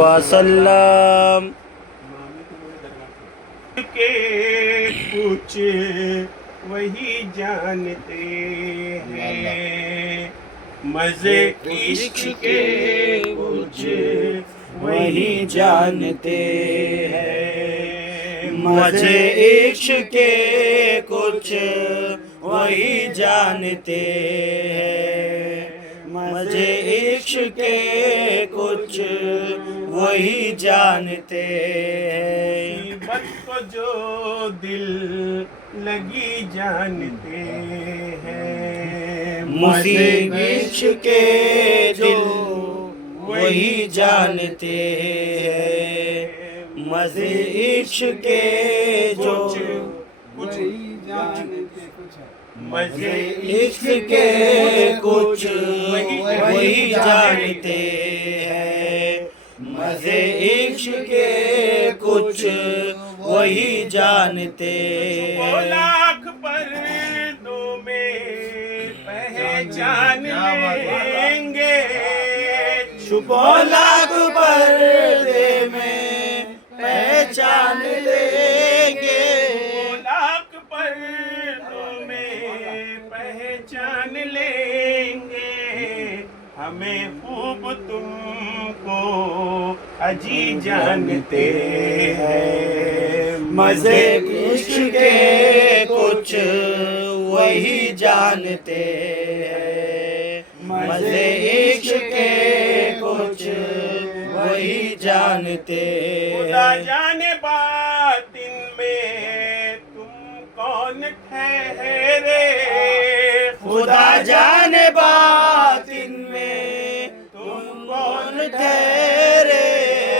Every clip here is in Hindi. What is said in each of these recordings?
वसल्लम के कुछ वही जानते हैं, मजे इश्क के कुछ वही जानते हैं, मजे इश्क के कुछ वही जानते हैं, मजे इश्क के कुछ वही जानते हैं। मुसीबत को जो दिल लगी जानते हैं, मुसीबत के जो वही जानते हैं, मजे इश्क के जो मजे इश्क के कुछ वही जानते हैं, मजे इश्क के कुछ वही जानते हैं। लाख पर्दों में पहचान लेंगे, छुपो लाख पर्दे में पहचान लेंगे, लाख पर्दों में पहचान लेंगे, हमें खूब तुमको अजी जानते हैं, मजे इश्क के कुछ वही जानते हैं, मजे इश्क के कुछ वही जानते खुदा हैं। जाने बातिन में तुम कौन ठहरे, खुदा जाने बातिन में तुम कौन ठहरे,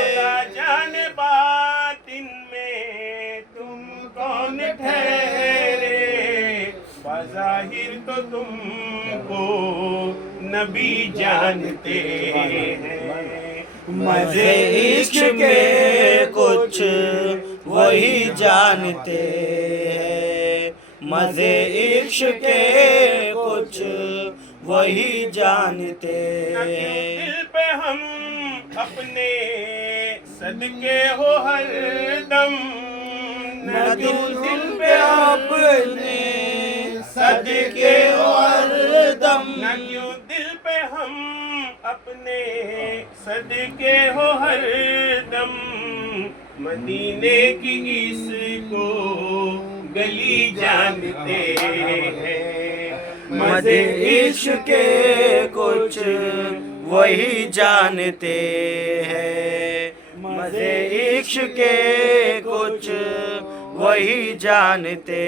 खुदा जाने बातिन में तुम कौन ठहरे, बज़ाहिर तो तुमको नबी जानते हैं, मजे इश्क के कुछ वही जानते हैं, मजे इश्क के कुछ वही जानते हैं। दिल पे हम अपने सदके हो हर दम, न दिल पे अपने सदके हो हर दम, न क्यों दिल पे हम अपने सदके हो हर दम, मदीने की इसको गली जानते हैं, मजे इश्क के कुछ वही जानते हैं, मजे इश्क के कुछ वही जानते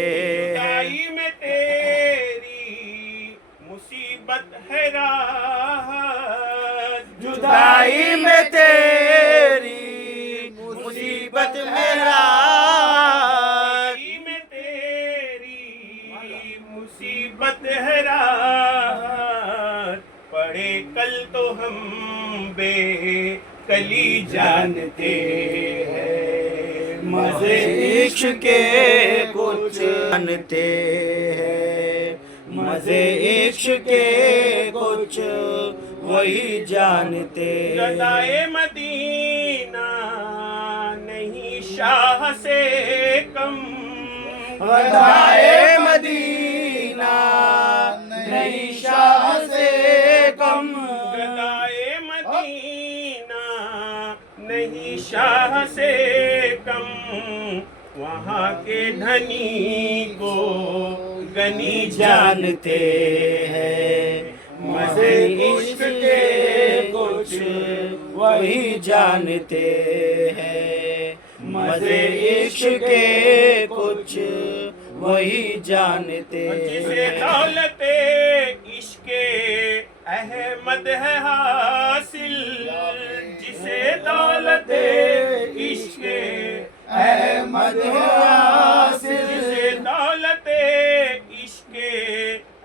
हैं। जुदाई में तेरी मुसीबत है राहत, जुदाई में तेरी मुसीबत में राहत, जुदाई में तेरी मुसीबत है राहत, पढ़े कल तो हम बेकली जानते हैं, मजे इश्क के कुछ जानते हैं, मजे इश्क के कुछ वही जानते हैं। गदाए मदीना नहीं शाह से कम, गदाए मदीना नहीं शाह से कम, गदाए मदीना नहीं शाह से कम, वहाँ के धनी को गनी जानते हैं, मजे इश्क के कुछ वही जानते हैं, मजे इश्क के कुछ वही जानते जिसे हैं। दौलते इश्के अहमद है हासिल, जिसे दौलते इश्के अहमद है हासिल, जिसे दौलते इश्के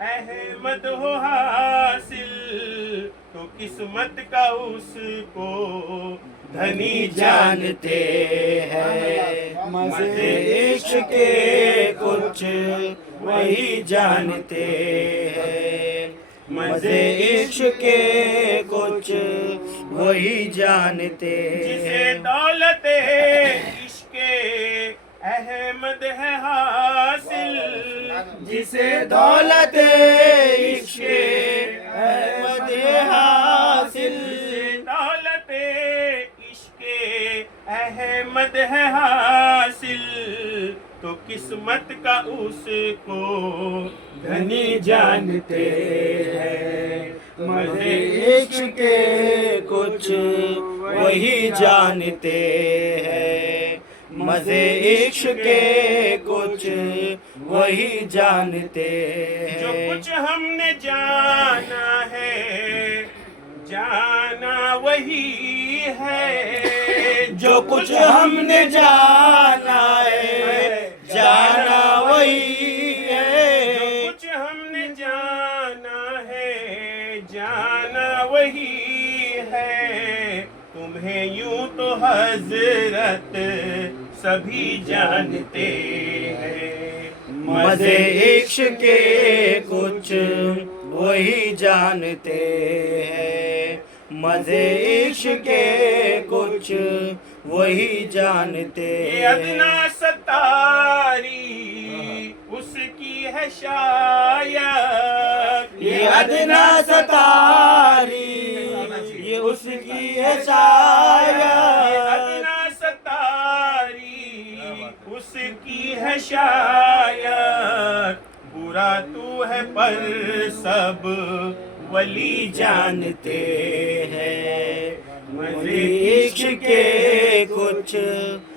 अहमद हो हासिल, तो किस्मत का उसको धनी जानते हैं, मजे इश्क के कुछ वही जानते हैं, मजे इश्क के कुछ वही जानते जिसे हैं। दौलत इश्के अहमद है हासिल, जिसे दौलत इश्क़े अहमद हासिल, जिसे दौलत इश्के अहमद है हासिल, तो किस्मत का उसको धनी जानते हैं। मज़े इश्क़ के कुछ वही जानते हैं। मज़े इश्क़ के कुछ वही जानते हैं। जो कुछ हमने जाना है जाना वही है, जो कुछ हमने जाना है जाना वही है। जो कुछ हमने जाना है जाना वही है, तुम्हें यूं तो हजरत सभी जानते हैं। मज़े इश्क़ के कुछ वही जानते हैं। मज़े इश्क़ के कुछ वही जानते ये हैं। अदना सतारी उसकी है शायद, ये अदना सतारी ये उसकी है शायद। ये अदना सतारी उसकी है शायद, बुरा तू है पर सब वली जानते हैं। मज़े इश्क़ के कुछ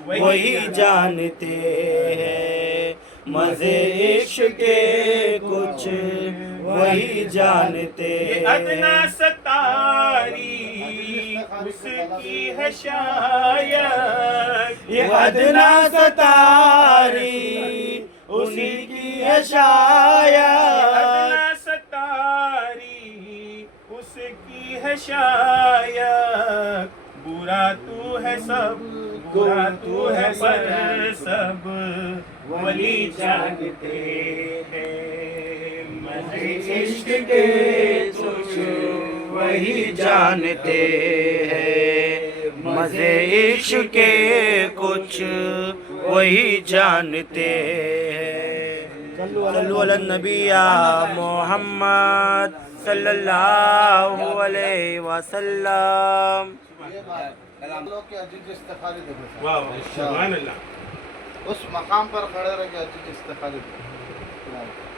वही जानते हैं। मज़े इश्क़ के कुछ वही जानते ये हैं। अदना सतारी उसकी है शायद, ये अदना सतारी उसी की है शायद। अदना सतारी उसकी है शायद, बुरा तू है सब बुरा तू है पर सब वली जानते हैं। मज़े इश्क़ के कुछ वही जानते हैं। मज़े इश्क़ के कुछ वही जानते हैं। सल्लल्लाहु अलैहि नबी या मोहम्मद सल्लल्लाहु अलैहि वसल्लम। लोग के अजीज इस्तिखारे देखो, वाह वाह सुभान अल्लाह। उस मकाम पर खड़े रह के अजीज इस्तिखारे देखो।